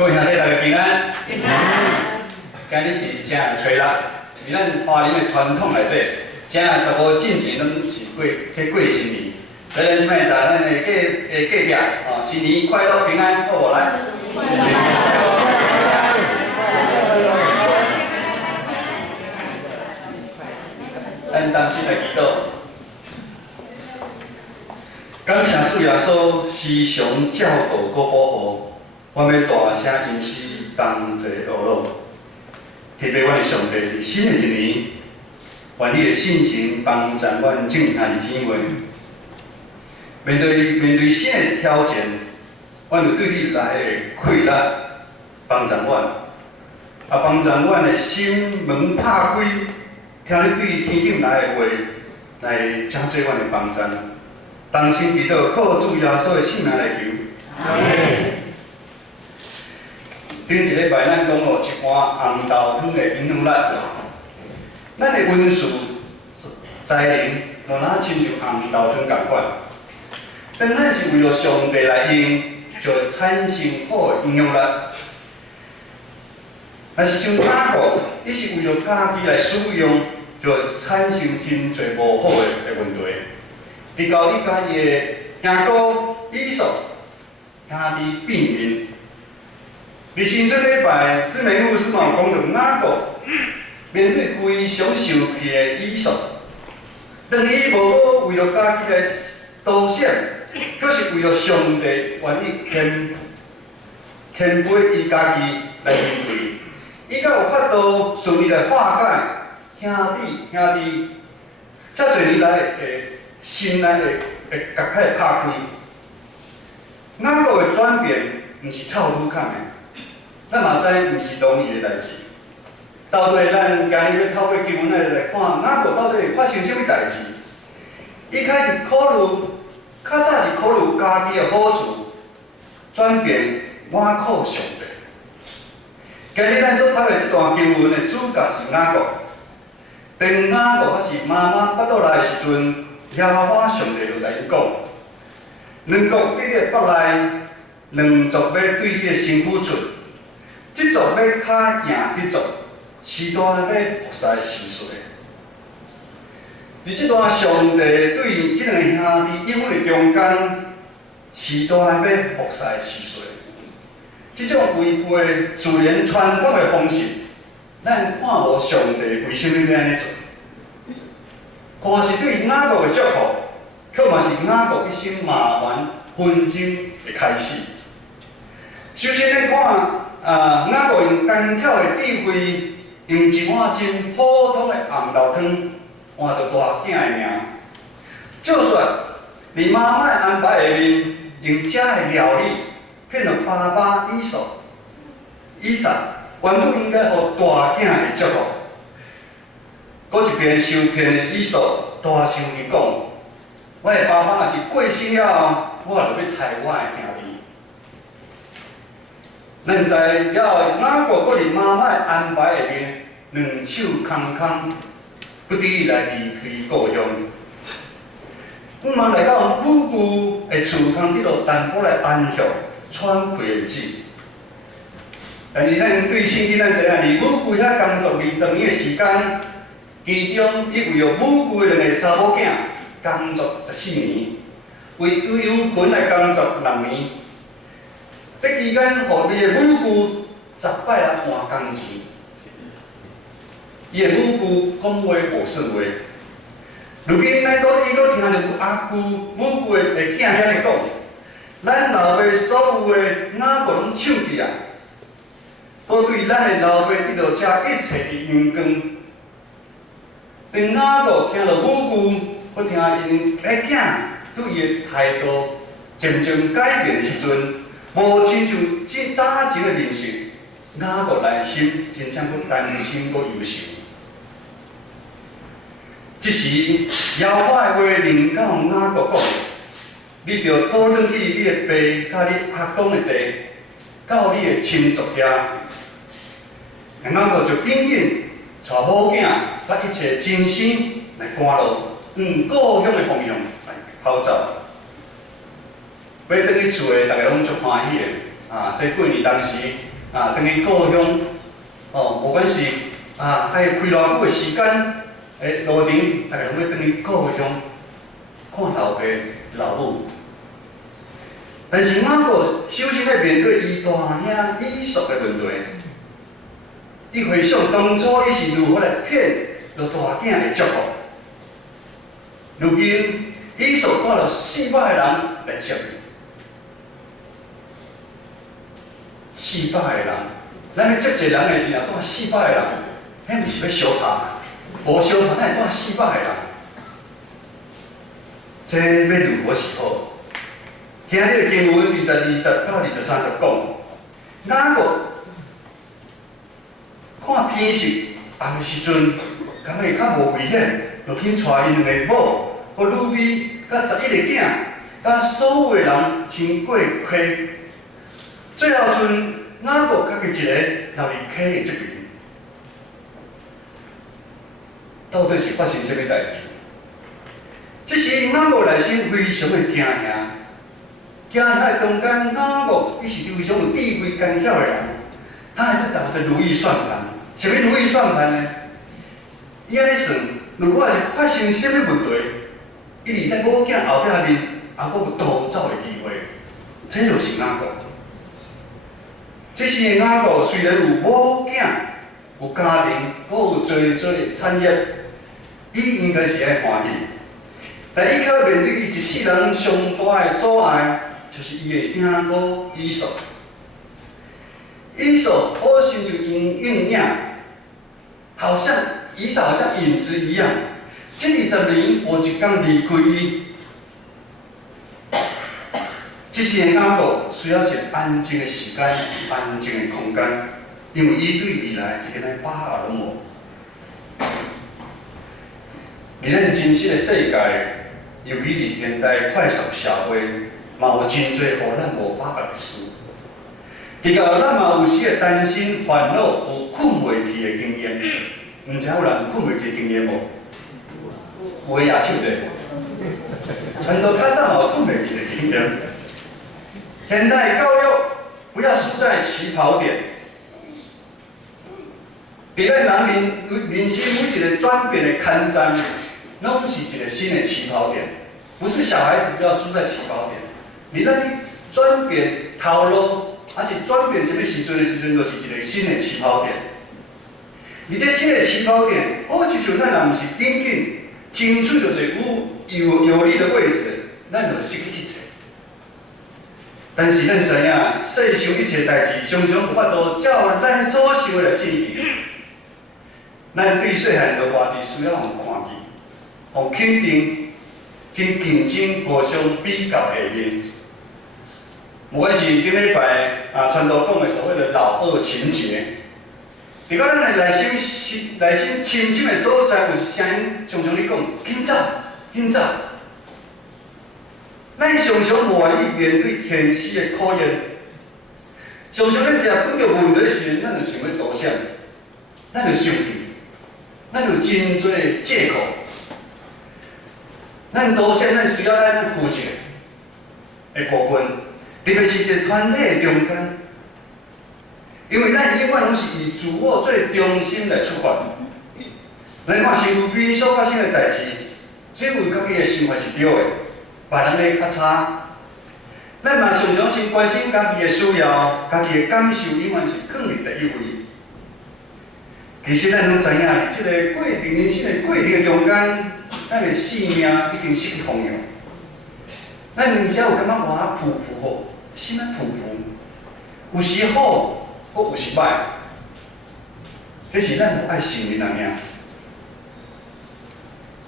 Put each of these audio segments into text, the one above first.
各位兄弟，大家平安。平安。今日是正月初六，是咱华人的传统内底，正月15进前拢是过新年。所以咱即摆在咱的隔壁，新年快乐平安，好无来？咱当时来祈祷，感谢主耶稣时常照顾和保护，我要大声吟诗同齐学乐。特别阮的上帝伫新的一年，愿你的信心帮助阮正兄弟姊妹。面对新的挑战，阮就对你来的快乐帮助阮，帮助阮的心门拍开。听你对天顶来的话，来请做阮的帮助。同心祈祷，靠主耶稣的圣名来求。阿门。顶一礼拜咱讲了一盘红豆汤的营养力，咱的温素、材能，就若亲像红豆汤共款。当咱是为了上帝来用，就会产生好的营养力。若是像哪个，伊是为了家己来使用，就会产生真侪无好的问题。比较你家己的兄哥、姨嫂、兄弟变面。伫新春礼拜，姊妹牧师嘛有讲到哪个面对非常受气的姨嫂，当伊无好为了家己来道歉，却是为了上帝愿意谦卑伊家己来面对，伊才有法度顺利来化解兄弟，遮侪年来的心内的角开拍开，哪个的转变，毋是臭愈空的。咱嘛知，毋是容易的代志。到底咱今日要透过经文来看，哪个到底会发生什么代志？伊开始考虑，较早是考虑家己的好处，转变倚靠上帝。今日咱所读的这段经文的主角是雅各。当雅各还是妈妈腹肚内的时阵，耶和华上帝就在伊讲：两国伫你的腹内，两族要对你的身躯出。这族要较赢迄族，时代要服侍时岁。伫这段上帝对这两个兄弟应许的中间，时代要服侍时岁。这种违背自然传统的方式，咱看无上帝为什么要安尼做？看是对雅各的祝福，却嘛是雅各一生麻烦纷争的开始。首先，咱看。雅各用干巧的智慧，用一碗真普通的红豆汤换着大囝的命。就算伫妈妈安排下面，用遮的料理骗了爸爸以撒原本应该予大囝的祝福。搁一边受骗的以撒大声伊讲：我的爸爸若是过身了，我就要杀我的兄弟。咱知了后，雅各搁伫妈妈的安排下面，两手空空，不得已来离开故乡。嘛来到母舅的厝旁迄落淡薄来安歇喘气的日子。但是咱对圣经咱知影，伫母舅遐工作20年的时间，其中伊为了母舅的两个查某囝工作14年，为游泳群来工作6年。这期间，互伊的母舅10摆来换工钱。伊的母舅讲话无算话。如今咱伊搁听着阿舅、母舅的囝遐尼讲，咱老爸所有的雅各拢抢去啊！保对咱的老爸得到遮一切的阳光。当雅各听到母舅，搁听因个囝对伊的态度渐渐改变的时阵，无亲像早前的面色，雅各内心真正搁担心搁忧愁。这时，耶和华的话灵到雅各讲：你着倒转去你的爸甲你阿公的地，到你的亲族遐。雅各就紧紧带某囝甲一切真生来赶路，故乡的方向来跑走。要转去厝的，大家拢足欢喜的。这过年当时等于故乡无管是爱开偌久的时间，路程，大家拢要等于故乡看老爸老母。但是马哥首先在面对伊大兄伊索的问题，伊回想当初伊是如何来骗着大囝的祝福。如今伊索带了400个人来接伊，400个人，咱要接一个人的时候，带400个人，迄毋是要相拍，无相拍，咱带400个人，这要如何是好？今日的经文22到23讲，雅各看天色暗的时阵，感觉较无危险，就去带因两个某，和女美，甲11个囝，甲所有的人先过溪。最后阵，雅各家己一个留伫溪的这边，到底是发生什么代志？这时雅各内心非常的惊吓。惊吓的中间，雅各伊是非常有智慧干巧的人，他还是打着如意算盘。什么如意算盘呢？伊安尼算，如果是发生什么问题，伊在某囝后壁面，还佫有逃走的机会，这就是雅各。这时的雅各虽然有某囝、有家庭，佫有做的产业，伊应该是爱欢喜。但伊却面对伊一世人上大的阻碍。就是伊的兄哥以扫，以扫好像就应验，好像以扫好像影子一样。这20年无一天离开伊。这时的雅各需要一个安静的时间、安静的空间，因为伊对未来一个来把握拢无。伫咱真实的世界，尤其是现代快速社会。嘛有真侪互咱无把握的事，结果咱嘛有时会担心、烦恼、有困袂去的经验。毋知有人有困袂去的经验无？有诶，举手者。很多较早有困袂去的经验。现代教育不要输在起跑点，伫咱人生每一个转变的坎站，拢是一个新的起跑点。不是小孩子不要输在起跑点。你咱去转变头路，还是转变什么时阵的时阵，就是一个新的起跑点。而这新的起跑点，好亲像咱若毋是紧紧争取到一个有利的位置，咱就失去一切。但是咱知影，世上一切代志，常常有法度照咱所想的来进行。咱对细汉的话题需要互看见，互肯定，真竞争、互相比较下面。无管是顶礼拜传道讲的所谓的老二情节，如果咱的内心深深的所在，有声音常常咧讲，紧走，紧走。咱常常无愿意面对现实的考验，常常咧食碰到问题时，咱就想要躲闪，咱就生气，咱有真多借口。咱躲闪，咱需要咱负责的部分。特别是一个团体的中间，因为咱永远拢是以自我做中心来出发。咱看身边所发生的代志，只有家己的想法是对的，别人咧较差。咱嘛常常先关心家己的需要，家己的感受永远是放伫第一位。其实咱拢知影，伫即个人生的过程的中间，咱的生命已经失去方向。咱而且有感觉活浮浮无？什么浮浮？有时好，佫有时歹。这是咱无爱生命人命。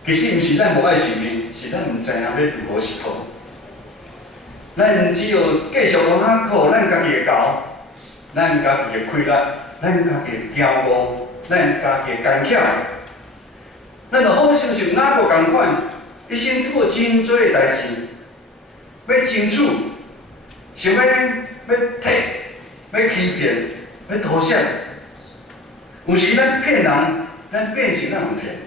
其实毋是咱无爱生命，是咱毋知影要如何是好。咱只要继续往下靠咱家己的交，咱家己的快乐，咱家己的骄傲，咱家己的坚强，咱就好像雅各共款，一生做真多的代志。要争取，想要摕，要欺骗，要偷窃。有时咱骗人，咱变成咱有骗。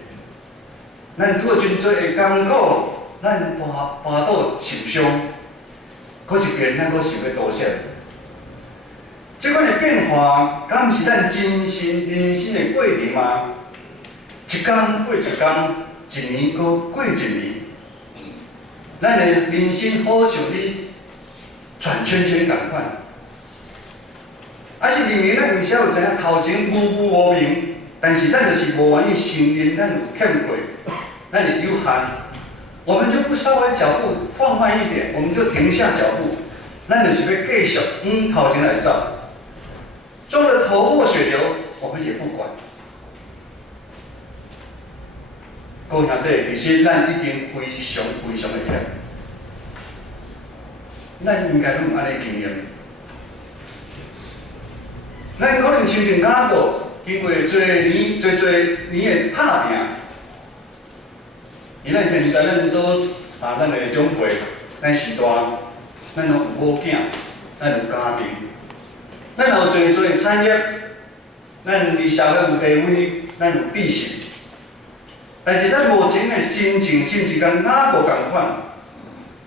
咱拄真多的艰苦，咱跋倒受伤。搁一边咱搁想要偷窃。即款的变化，敢毋是咱人生的过程吗？一天过一天，一年过一年，咱的人生好像你转圈圈共款。还是认为咱有时有知影头前无明，但是咱就是无愿意承认咱有欠过，咱的有限，我们就不稍微脚步放慢一点，我们就停下脚步，咱就是要继续头前来走。撞得头破血流，我们也不管。讲下这，其实咱已经非常的忝，咱应该拢有安尼经验。咱可能像阵哪个经过多年的打拼，伊咱现在咱所咱的长辈，咱时代，咱拢有某囝，咱有家庭。咱有侪产业，咱伫社会有地位，咱有知识，但是咱目前的心情甚至跟哪个共款，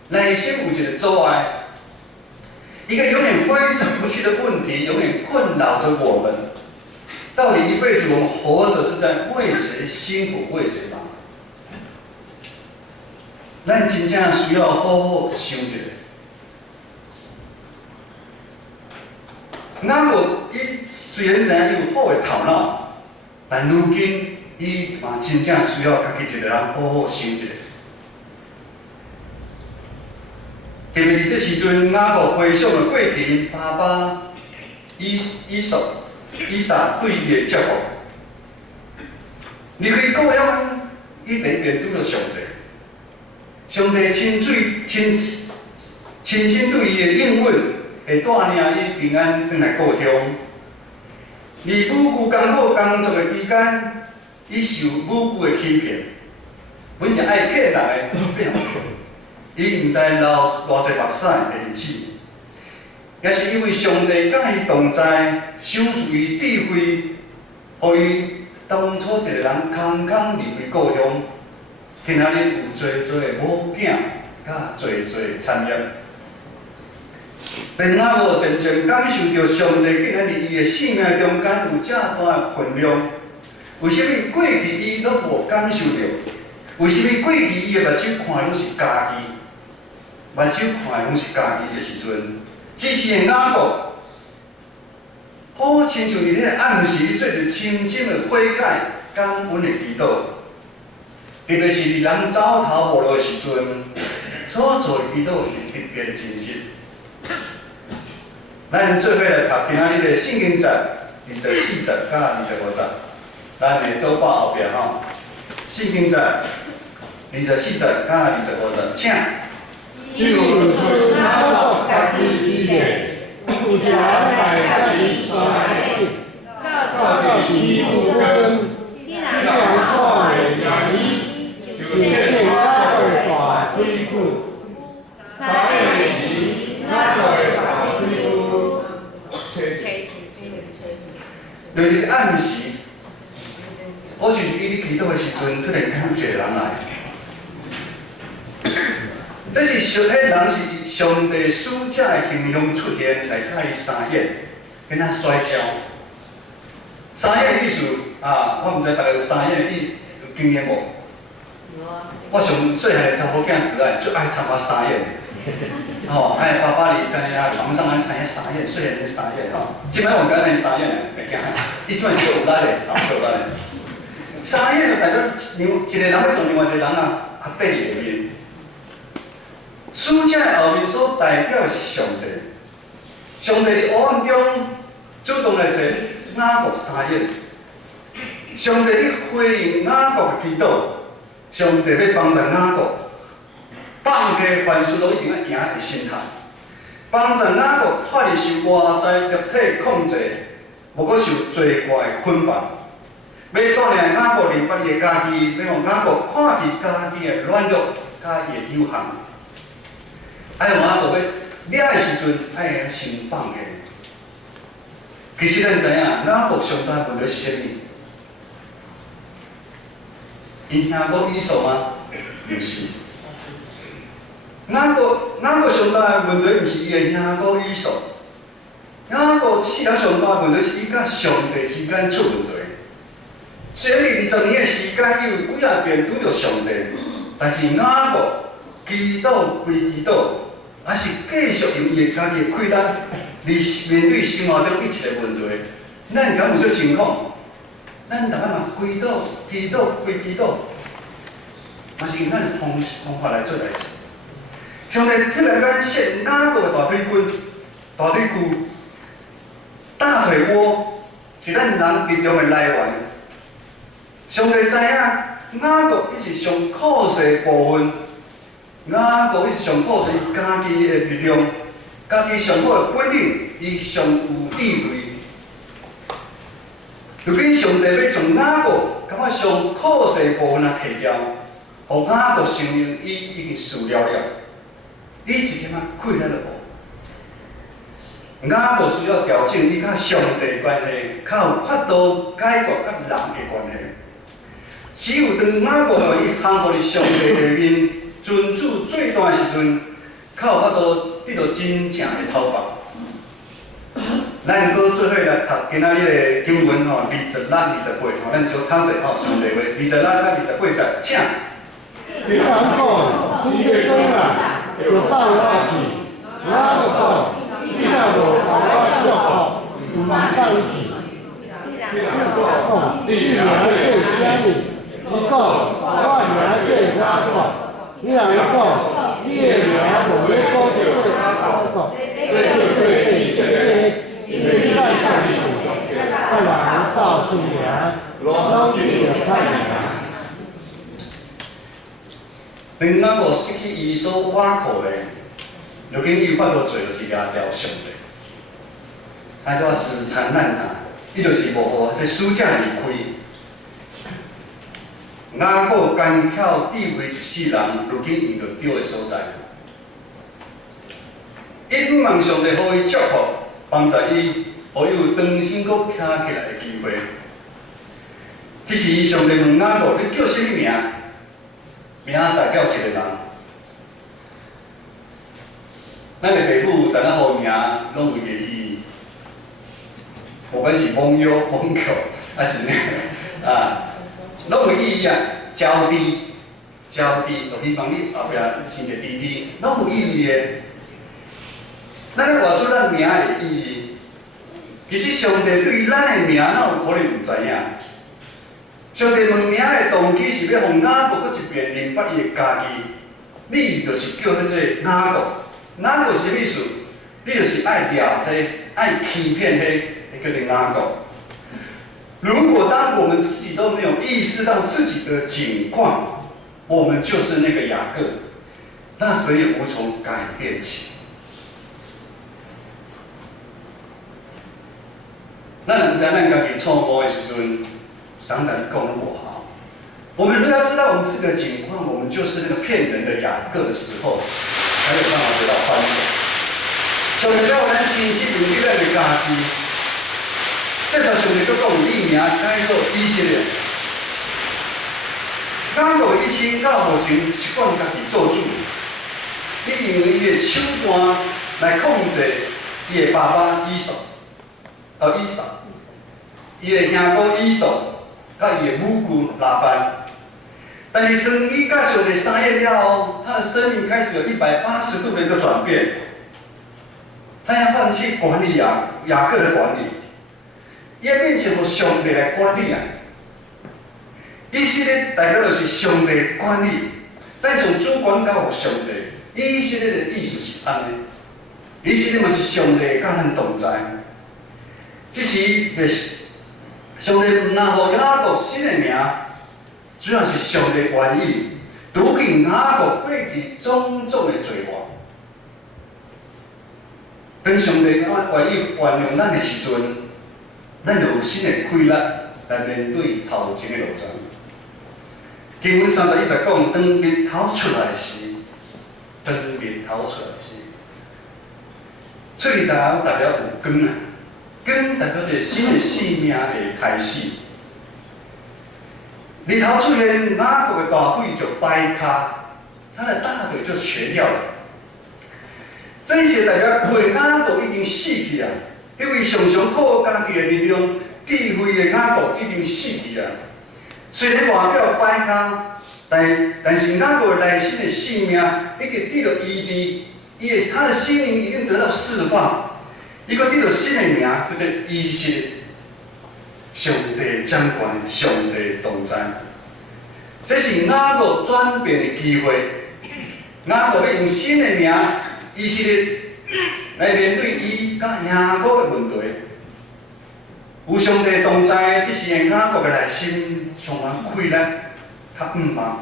内心有一个阻碍，一个永远挥之不去的问题，永远困扰着我们。到底一辈子我们活着是在为谁辛苦，为谁忙？咱真正需要好好想一下。咱伊虽然知影伊有好的头脑，但如今伊嘛真正需要家己一个人好好想一下。特别伫这时阵，雅各回想了过去爸爸以撒对伊的祝福。离开故乡，伊面对着上帝，上帝亲身对伊的应允。会带领伊平安回来故乡。而母舅艰苦工作的期间，伊受母舅的欺骗。本是爱骗人的，变骗。伊毋知流偌济目屎的日子，也是因为上帝甲伊同在，赏赐伊智慧，互伊当初一个人空空离开故乡，今仔日有侪的某囝，甲侪的产业。便雅各渐渐感受到上帝竟然伫伊的生命中间有这大的分量。为什么过去伊拢无感受到？为什么过去伊的目睭看拢是家己？目睭看拢是家己的时阵，只是雅各，好亲像伫迄个暗时，伊做着深深的悔改、感恩的祈祷。特别是伫人走投无路的时阵，所做的祈祷是特别的真实。咱做伙来读今仔日的圣经节24节甲25节，咱的周报后壁吼，圣经节24节甲25节，请。就是雅各家己记的，有一人来甲伊相认，到底伊有根，必然看的名义，就是雅各的大规矩。三日时，雅各的大规矩。就是暗时，好像是伊咧祈祷的时阵，突然间有一个人来。这是迄人是上帝使者的形象出现，来甲伊相演，跟他摔跤。相演的意思我毋知大家有相演的有经验无？有啊。我上细汉的查某囝子就爱参我相演。爱爸爸哩在床上安参相演，细汉咧相演即摆我唔敢参相演袂惊，伊即摆是有力的，有力的。相演就代表一个人要从另外一个人压迫伊下面。使者后面所代表的是上帝，上帝伫黑暗中主动来找雅各相演，上帝咧回应雅各的祈祷，上帝要帮助雅各，放下凡事都一定要赢的心态，帮助雅各脱离受外在肉体控制，无阁受罪怪的捆绑，要带领雅各明白伊的家己，要让雅各看见家己的软弱，甲伊的有限。爱用雅各要抓的时阵，爱先放下。其实咱知影，雅各上大问题是啥物？伊听过以扫吗？毋是。雅各上大问题毋是伊的听过以扫，雅各国世人上大问题是伊甲上帝之间出问题。虽然伊20年的时间，伊有几啊遍拄着上帝，但是雅各祈祷归祈祷，还是继续用伊家己的气力来面对生活中一切的问题。咱敢有这情况？咱逐摆嘛祈祷、祈祷归祈祷，嘛是用咱的方法来做代志。上帝突然间现雅各的大腿骨、大腿骨、大腿窝，是咱人力量的来源。上帝知影雅各伊是上靠势的部分，雅各伊是上靠势伊家己的力量，家己上好的本领，伊上有地位。如今上帝要从雅各感觉上靠势的部分摕掉，互雅各承认伊已经输了了，伊一点仔气力都无。雅各需要调整伊甲上帝的关系，较有法度解决甲人的关系。只有当雅各互伊降服伫上帝下面，尊主最大的时阵，较有法度得到真正的讨伐。咱搁做伙来读今仔日的经文吼，26、28吼，咱小读者吼，上帝话26到28节，请。你讲讲，你要讲啦，就放我去。我讲，你若无甲我祝福，唔通放去。你讲，你名做啥物？你讲，我名做雅各。你若讲，你的名无要顾着做雅各，要做以色列。你咱上主，个人造出名，拢伊着看名。当雅各失去伊所挖苦的，如今伊有法度做，就是掠掉上帝。他叫死缠烂打，伊就是无互这暑假离开。雅各干巧地位一世人，如今用着对的所在。伊不望上帝互伊祝福。帮助伊，互伊有重新搁站起来的机会。只是上帝问雅各，你叫什么名？名代表一个人。咱的父母知影好名，拢有一个意义。无管是蒙优、蒙口，还是拢有意义啊。招娣，就希望你后壁生一个弟弟，拢有意义的。咱咧活出咱名的意义，其实上帝对咱的名哪有可能唔知影？上帝问名的动机是要互雅各搁一遍明白伊的家己，你就是叫做雅各。雅各是什么意思？你就是爱掠这、爱欺骗迄，叫做雅各。如果当我们自己都没有意识到自己的境况，我们就是那个雅各，那谁也无从改变起。咱毋知咱家己错误的时阵，常常讲得不好。我们都要知道我们自己的境况，我们就是那个骗人的雅各的时候，才有办法得到翻转。上帝要咱真实面对咱的家己，这条上帝都讲伊名改做以色列。雅各一生到目前习惯家己做主，你因为伊的手段来控制伊的爸爸以扫。以扫，伊的兄哥以扫，甲伊的母舅拉班，但是当伊甲上帝相遇了后，他的生命开始有180度的一个转变。他要放弃管理雅各的管理，伊要变成由上帝来管理啊。以色列代表就是上帝管理，咱从主管交予上帝。以色列的意思是安尼，以色列嘛是上帝甲咱同在。这时，上帝唔那互雅各新的名，主要是上帝愿意除去雅各过去种种的罪恶。当上帝愿意原谅咱的时阵，咱就有新的气力来面对头前的路程。经文31节讲，当日头出来时，喙头代表有光啊。光代表一个新的生命的开始。日头出现，雅各的大腿就掰开，他的大腿就瘸掉了。这一切代表为雅各已经死去了，因为常常靠家己的力量，智慧的雅各已经死去啊。虽然外表歹卡，但是雅各内心的性命已经得到医治，他的心灵已经得到释放，伊个得到新的名，叫做医治。上帝掌权，上帝同在。这是雅各转变的机会。雅各要用新的名以色列来面对伊甲雅各的问题。有上帝同在，这是让雅各的内心充满快乐，较毋茫。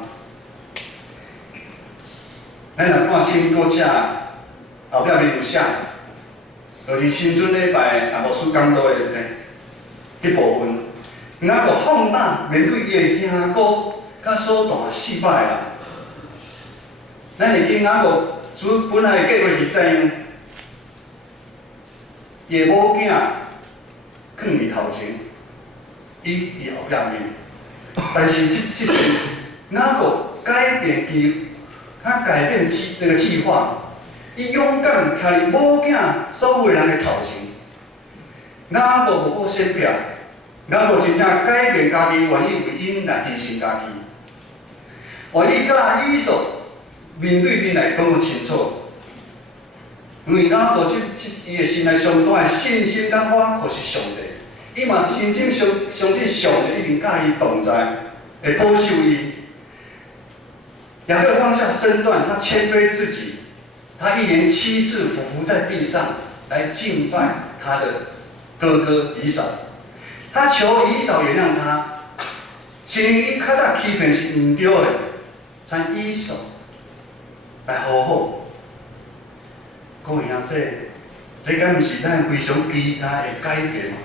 咱若看圣经古册后壁面有写，就是新春礼拜牧师讲道的迄部分，雅各放胆面对伊的兄哥甲所大失败啦。咱会记雅各本来的计划是怎样？伊的某囝放伫头前，伊后壁面。但是这是雅各改变他改变那个计划，伊勇敢徛伫某囝所有人的头前。雅各无顾先表，雅各真正改变家己，愿意为因来牺牲家己，愿意甲以扫面对面来讲个清楚。因为雅各伊的心内上大的信心甲我就是上帝，伊嘛深深相信上帝一定甲伊同在，会保守伊。雅各放下身段，他谦卑自己，他一连7次俯伏在地上来敬拜他的哥哥以扫，他求以扫原谅他，是因伊较早欺骗是毋对的，请以扫来好好。各位兄这敢毋是咱非常期待的改变吗？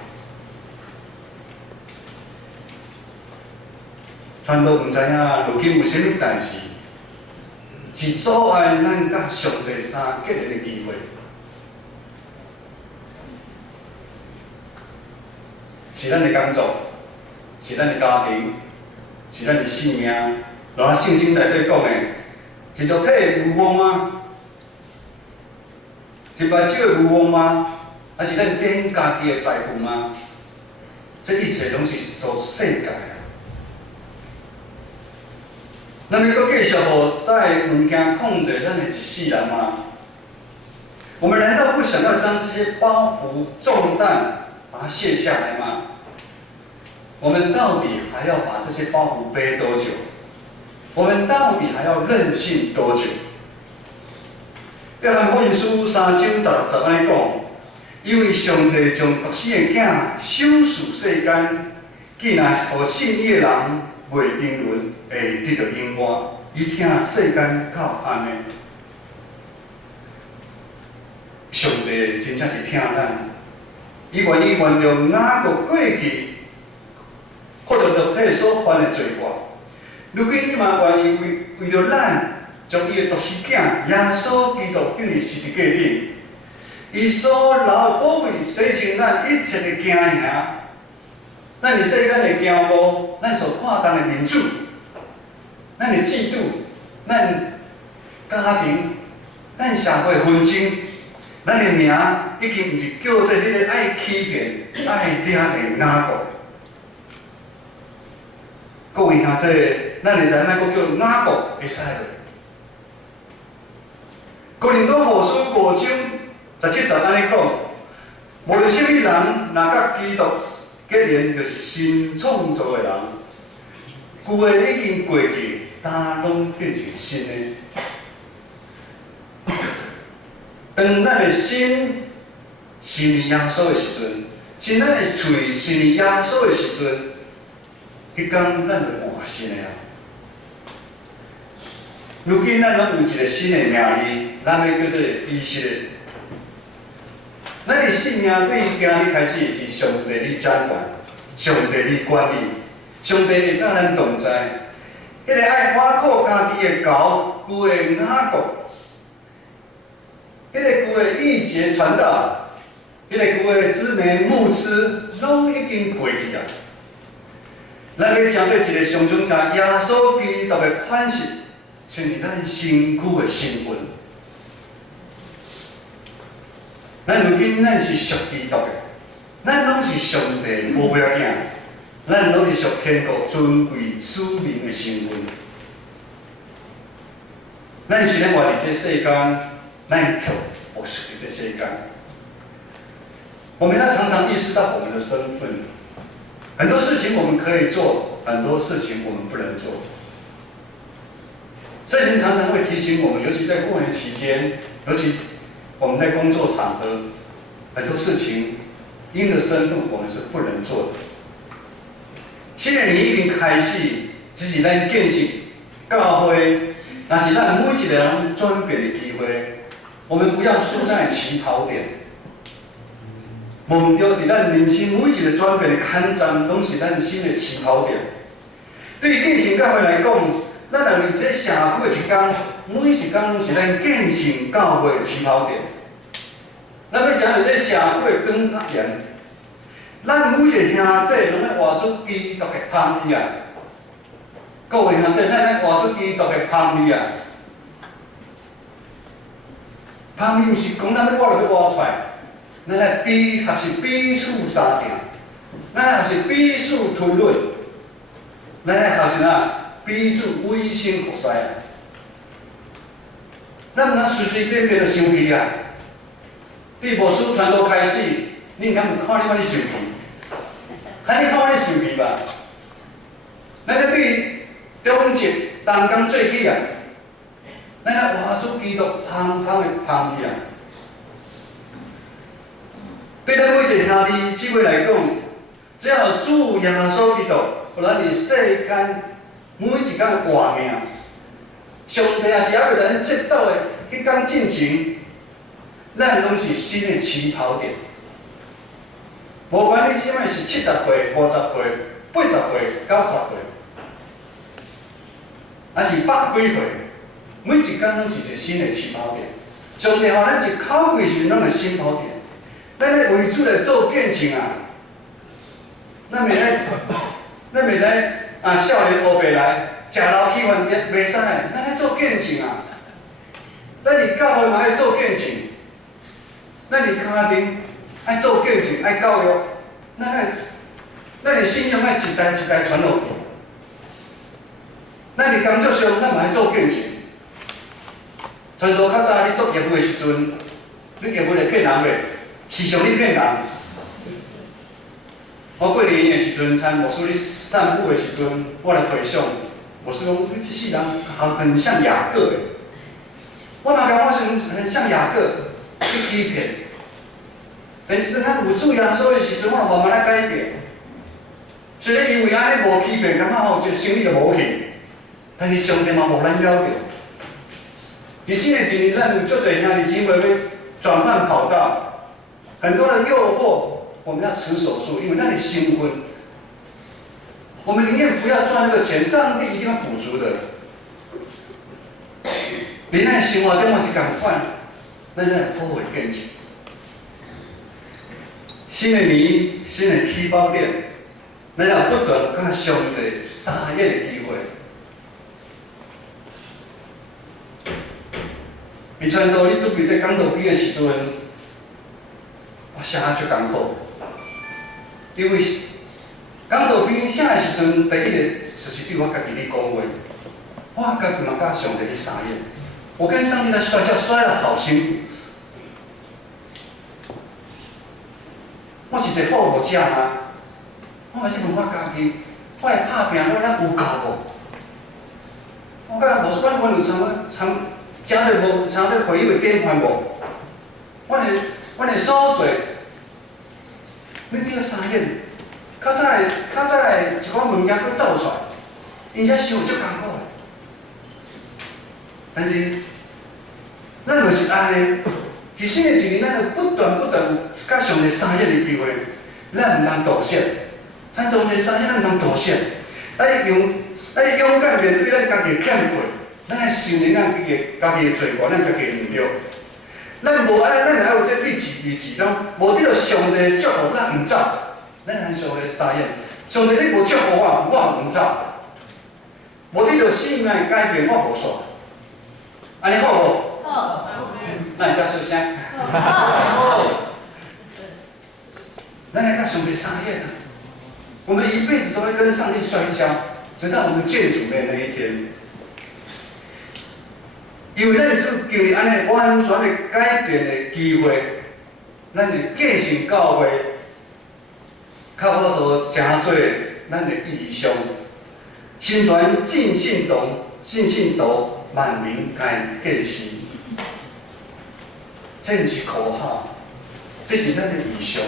传道毋知影如今有啥物代志，是阻碍咱甲上帝相结连的机会。是咱的工作，是咱的家庭，是咱的性命。然后圣经内底讲的，是肉体的欲望吗？是目睭的欲望吗？还是咱点家己的财富吗？这一切拢是都世界啊！咱要搁继续互在物件控制咱的一世人吗？我们难道不想要将这些包袱重担把它卸下来吗？我们到底还要把这些包袱背多久？我们到底还要任性多久？约翰福音书3章10安尼讲，因为上帝将独生的囝赏赐世间，既然互信伊的人袂沉沦，会得到永活。伊听世间到安尼，上帝真正是听咱，伊愿意原谅雅各过去或者肉体所犯的罪过。如今伊嘛愿意为着咱。将伊的独生囝耶稣基督钉伫十字架顶，伊所留宝贵洗清咱一切的惊吓，咱伫世间的骄傲，咱所看重的民主，咱的嫉妒，咱家庭，咱社会纷争，咱的名已经毋是叫做迄个爱欺骗、爱掠的雅各。各位兄弟，咱会知影佫叫雅各会使落。哥林多后书5章17节安尼讲，无论什么人，若甲基督结连，就是新创造的人。旧的已经过去，单拢变成新的。当咱的心信耶稣的时阵，是咱的嘴信耶稣的时阵，迄天咱就换新的啊。如今咱拢有一个新的名字，咱要叫做以色列。咱的性命对今日开始是上帝你掌管，上帝你管理，上帝会甲咱同在。迄个爱挖苦家己的狗，旧的雅各，迄个旧的义节传道，迄个旧的知名牧师，拢已经过去啊。咱要针对一个上中下耶稣基督的款式。像是咱身躯的身份，咱如今咱是属基督的，咱拢是上帝无辈仔囝，咱拢是属天国尊贵子民的身份。咱虽然活伫这世间，咱却不属于这世间。我们要常常意识到我们的身份。很多事情我们可以做，很多事情我们不能做。圣灵常常会提醒我们，尤其在过年期间，尤其我们在工作场合，很多事情因着身份我们是不能做的。新的年已经开始，只是咱建设教会，那是咱每一个人转变的机会。我们不要输在起跑点。目标伫咱人生每一个转变的坎站，拢是咱新的起跑点。对于建成教会来讲，咱认为这社区的一天，每一天拢是咱建成教会的起跑点。咱要讲到这社区的光甲盐，咱每一个兄弟拢要活出基督的芳味啊！各位兄弟，咱要活出基督的芳味啊！芳味毋是讲咱要活就要活出来。咱来合是彼此相敬，咱合是彼此推论，咱合是彼此委身服侍。咱毋通随随便便就生气啊！对牧师传道开始，你敢有看你生气？看你看你生气吧？咱咧对中节同工做起啊，咱来活出基督芳芳的芳味啊！对咱每一个兄弟姊妹来讲，只要主耶稣基督，互咱伫世间每一天的活命，上帝也是还为咱节奏的迄天进程，咱拢是新的起跑点。无管你现在是70岁、50岁、80岁、90岁，还是100几岁，每一天拢是一个新的起跑点。上帝互咱一口气是拢个新跑点。咱咧为主来做见证啊！咱袂来少年乌白来，食老起饭店袂使，咱咧做见证啊！咱伫教会嘛爱做见证，咱伫家庭爱做见证，爱教育，咱伫信仰爱一代一代传落去。咱伫工作上，咱嘛爱做见证。传道较早你做业务的时阵，你业务会骗人袂？时常你骗人。我过年的时阵，参牧师咧散步的时阵，我来回想，牧师讲：你这世人很像雅各的。我嘛感觉很像雅各去欺骗。但是咱有主耶稣的时阵，我慢慢来改变。虽然因为安尼无欺骗，感觉吼这生意就无去，但是上帝嘛无咱了着。伫新的一年，咱有足多兄弟姊妹要转换跑道。很多的诱惑，我们要持守住，因为那里新婚，我们宁愿不要赚那个钱，上帝一定要补足的。你那生活中嘛是共款，咱那好好建设。新的年，新的起跑点，咱要不断甲上帝相约的机会。你传道，你准备在讲道毕的时阵。我写啊足艰苦，因为讲道边写的时阵，第一个就是对我家己咧讲话，我家己嘛甲上帝咧相约，我跟上帝在摔跤摔得好辛苦。我是一个好无者啊，我嘛是问我家己，我会拍拼，我咱有够无？我甲无阮有常加在无常在回忆的典范无？阮的所做，你这个相约，较早一寡物件佫走出来，因遐生活足艰苦的。但是，咱就是安尼，一新的一年，咱就不断甲上帝相约的机会，咱毋通妥协，咱上帝相约，咱毋通妥协，咱勇敢面对咱家己的欠缺，咱来承认咱家己的罪过，咱家己的软弱。咱无安尼，咱还有这立志中，无得到上帝的祝福，咱毋走，咱按上帝相约。上帝你无祝福我毋走。无得到生命的改变，我无煞。安尼好无？好。那你才出声。好。咱来跟上帝撒宴啊！我们一辈子都会跟上帝摔跤，直到我们见主的那一天。因为咱主经历安尼完全的改变的机会，咱的继承教会，靠我都真多咱的异象，新传尽信道，万民该继承。这不是口号，这是咱的异象。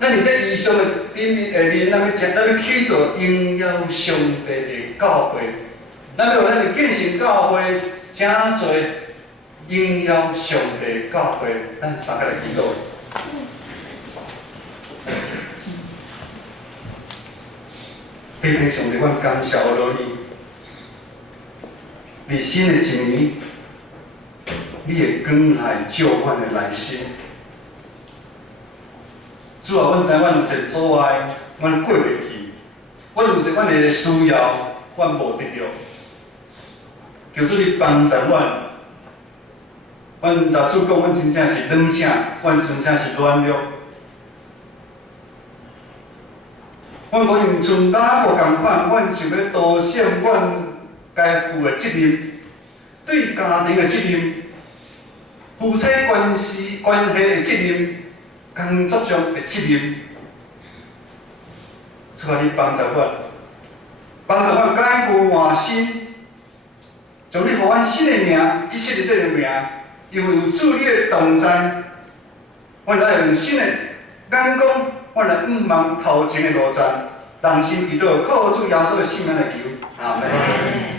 咱伫这异象的里面，咱要去做荣耀上帝的教会。咱要咱的建成教会，真侪荣耀上帝教会，咱三个来祈祷。天父上帝，阮感谢我你新的一年，你的光海照阮的内心。主啊，阮知阮有一个阻碍，阮过袂去；阮有一个阮的需要，阮无得着。求主你帮助阮。阮查主讲，阮真正是软性，阮真正是软弱。阮可能像哪个共款，阮想要凸显阮该负的责任，对家庭的责任、夫妻关系的责任、工作上的责任。主啊，你帮助阮，改过换新，将你予阮新的名，一新的这个名，因为有主你的同在，阮来用新的眼光，阮来毋忘头前的路站，人生祈祷，靠主耶稣的圣名来求，阿门。